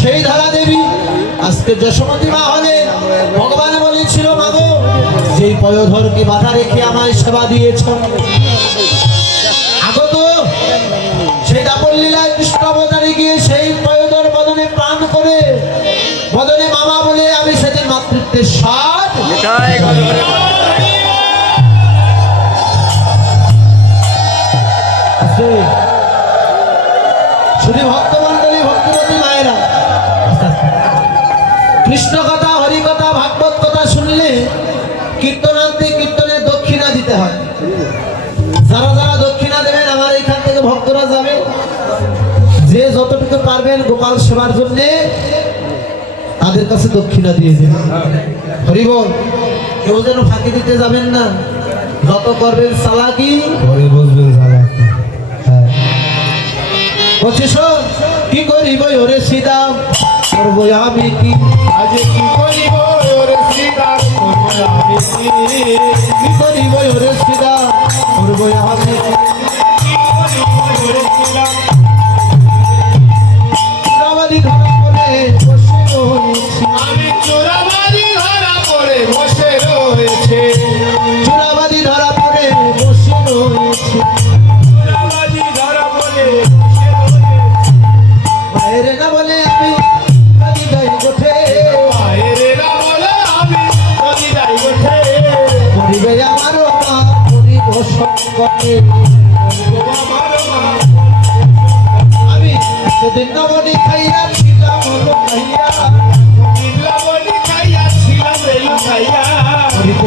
সেই ধারা দেবী আজকে যশোমতী মা হলে ভগবান বলেছিল, মাগো, যেই পয়োধরকে বাধা রেখে আমায় সেবা দিয়েছ যতটুকু পারবেন গোপাল সেবার জন্য। তাদের কাছে দক্ষিণা দিয়ে দেবেন হরি বল কেউ যেন ফাঁকি দিতে যাবেন না। যত করবেন সালাকি। বসবেন হ্যাঁ। বলছি শোন কি করিব ওরে সীতাম করব আমি কি? আজ কি করিব ওরে সীতা করব আমি কি? করিব ওরে সীতাম করব আমি কি? ওরে সীতা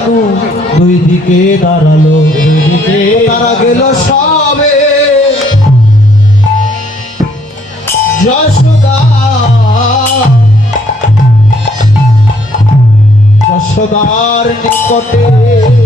রামে দুই দিকে দাঁড়াল। দুই দিকে তারা গেল সবে। যশোদা। যশোদার নিকটে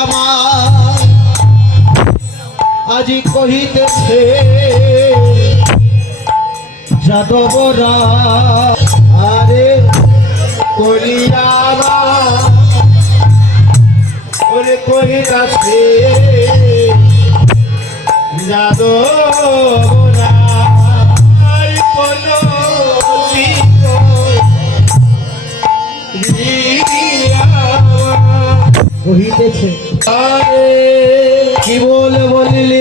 আমার। আজি কহিতেছে যাদবরা আরে কলিয়াবা ওরে কহিতাছে যাদবরা কোনো কহিতেছে কি বলে বলিলি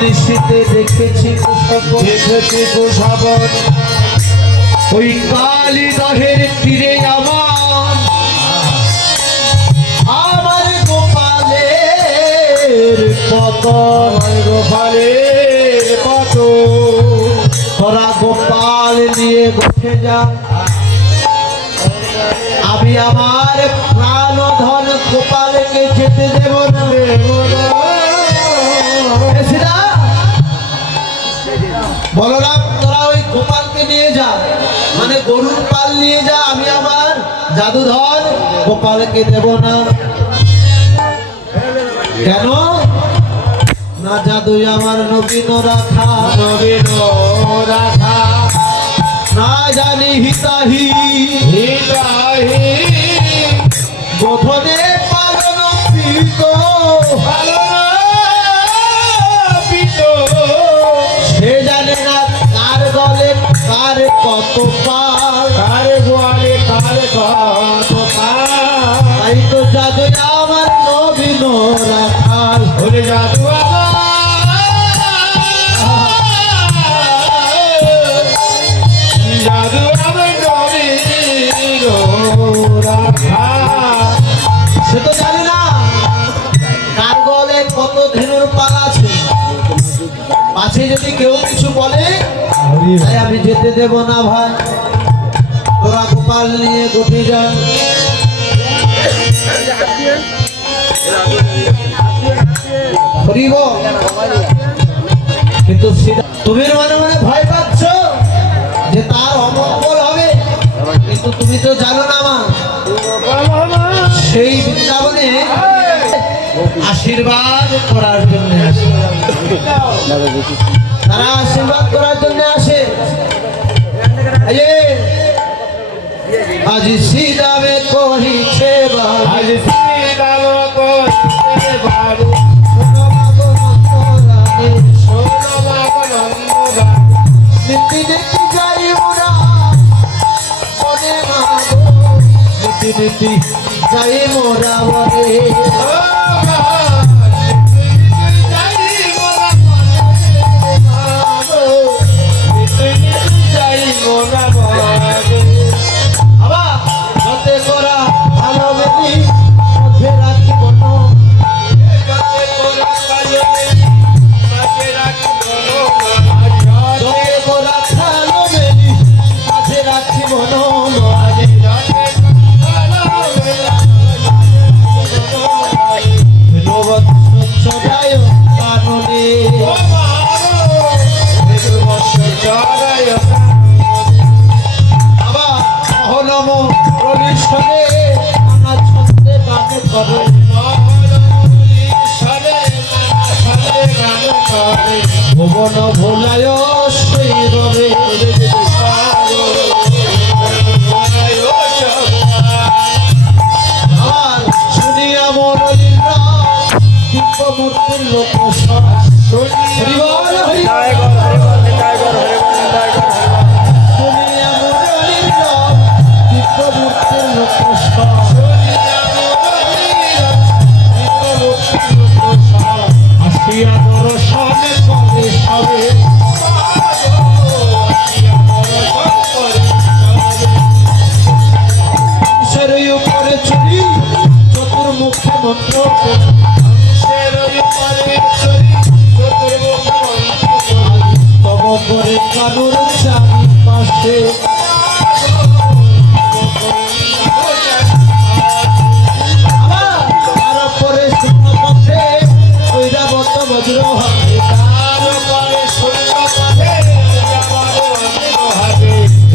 নিশীতে দেখেছি দেখেছি কুসবন ওই কালী দহের তীরে আমার। গোপাল নিয়ে বসে যা। আমি আমার প্রাণ ধন গোপালকে যেতে দেব না। বলরাম তোরা ওই গোপালকে নিয়ে যা। মানে গরুর পাল নিয়ে যা আমি আমার জাদুধর গোপালকে দেব না। কেন? না জাদু আমার নবীন রাখা নবীন রাখা না জানি হিতাহি। হৃদয়ে গোধনে পালন পিত ভালোপিত কত পার? কার গোয়ালে কার কত কার তাই তো জাদু আমার নবীন রাখাল ওরে জাদু নবীন সে তো জানে না কার গলে কত ধেনুর পাল আছে। পাশে যদি কেউ কিছু বলে আমি যেতে দেব না ভাই। তোরা গোপাল নিয়ে গোঠে যান। হরিব কিন্তু তুমি মনে মনে ভয় পাচ্ছ যে তার অমঙ্গল হবে। কিন্তু তুমি তো জানো না মা। সেই বৃন্দাবনে আশীর্বাদ করার জন্য আসে। তারা আশীর্বাদ করার জন্য আসে। যে, আজ সিদামে কহিছে বাবা আজ শ্রীরাম করছে বারু মাগনন্দরা নীতি নীতি যাই মোরা মনে মাগো নীতি নীতি যাই মোরা বলে।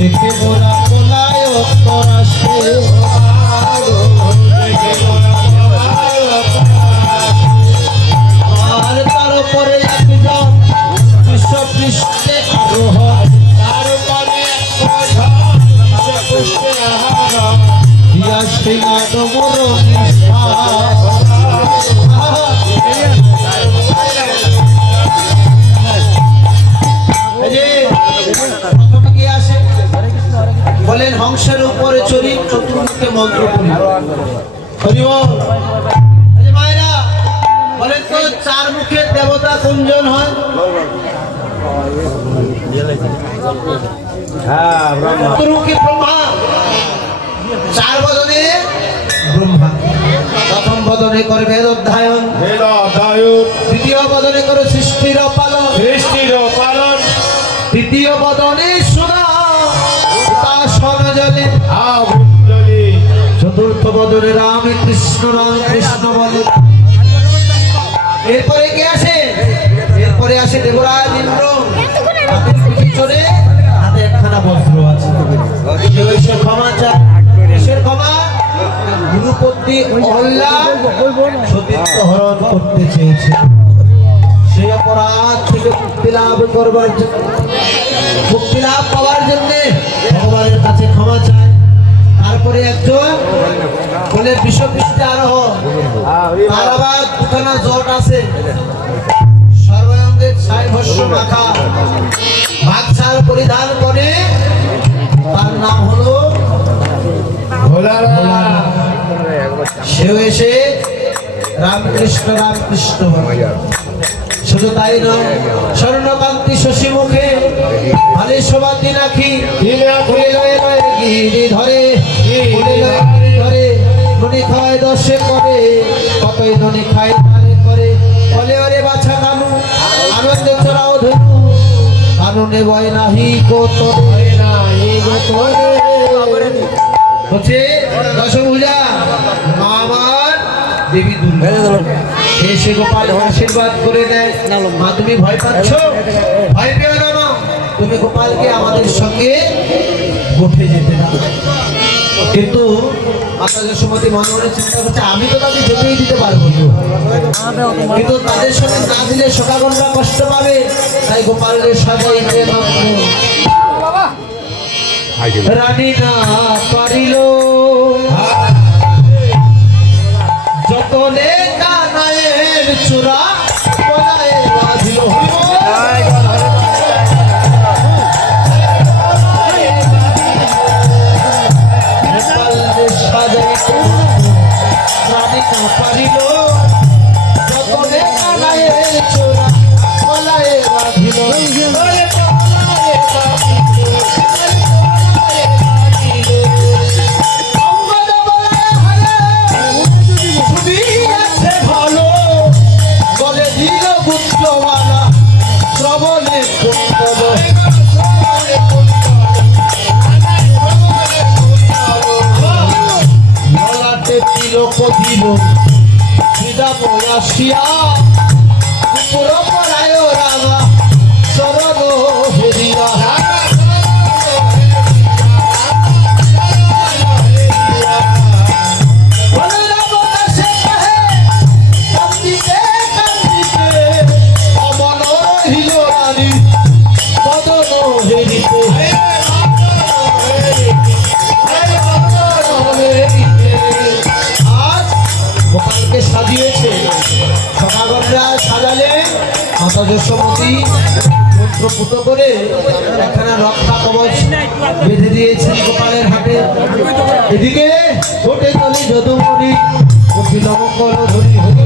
দেখে মোরা কোলায় আর মন্ত্র পড়ি বলেন তো চার মুখের দেবতা কোনজন হয় চতুর্মুখী ব্রহ্মা চার বদনে ব্রহ্মা প্রথম বদনে করে বেদ অধ্যায়ন। দ্বিতীয় বদনে করে সৃষ্টির পালন সৃষ্টির পালন তৃতীয় বদনে বদনে রাম কৃষ্ণ রাম কৃষ্ণ বলে এরপরে কে আসে? এরপরে আসে দেবরাজ ইন্দ্র। হাতে একখানা বস্ত্র ক্ষমা ক্ষমা। করবার জন্য লাভ পাওয়ার জন্য ভগবানের কাছে ক্ষমা চায়। তারপরে একজন বলে বিশ্বপৃষ্ঠে আরোহ। তার আবার দুখানা জট আছে। ছাই ভস্য মাখা। পরিধান করে তার নাম হলো সেও এসে রামকৃষ্ণ রামকৃষ্ণ শুধু তাই নয় স্বর্ণকান্তি শশী মুখে ভালে সবাতি গিরি ধরে। খায় দশে করে কতই ননি খায় তারে করে। বলে ওরে বাছা কানু আনন্দে চড়াও ধনু কানুনে বয় নাহি কত হচ্ছে দশভূজা মা আমার দেবী দুর্গা। সে সে গোপাল আশীর্বাদ করে দেয়। মা তুমি ভয় পাচ্ছ? ভয় পেও না মা। তুমি গোপালকে আমাদের সঙ্গে উঠে যেতে দাও। কিন্তু মাতা যশোমতী মনে মনে চিন্তা করছে, আমি তো দিতে পারব। কিন্তু তাদের সঙ্গে না দিলে কষ্ট পাবে। তাই গোপালের পারিল। যতনে কানায়ের চূড়া 起啊！যশোমতী মন্ত্রপুত করে একখানা রক্ষা কবচ বেঁধে দিয়েছেন গোপালের হাটে। এদিকে ঘটে চলে যদুমণি মঙ্গল ধরি হরি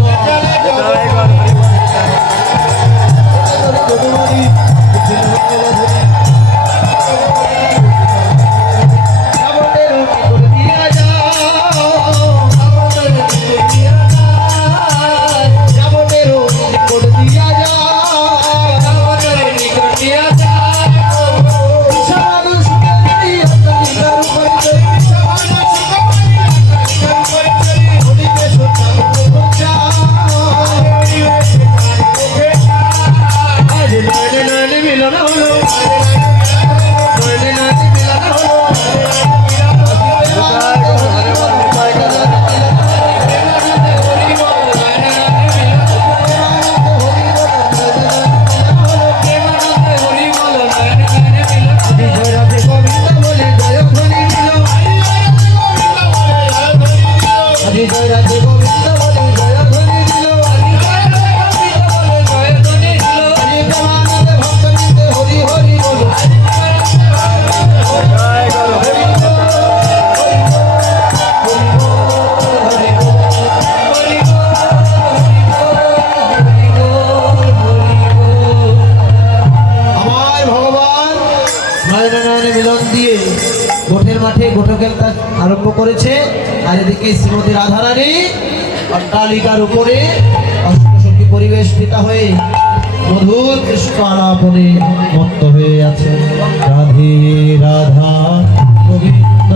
অট্টালিকার উপরে অষ্টসখী পরিবেষ্টিত হয়ে মধুর কৃষ্ণ আলাপনে মত্ত হয়ে আছে। রাধে রাধা গোবিন্দ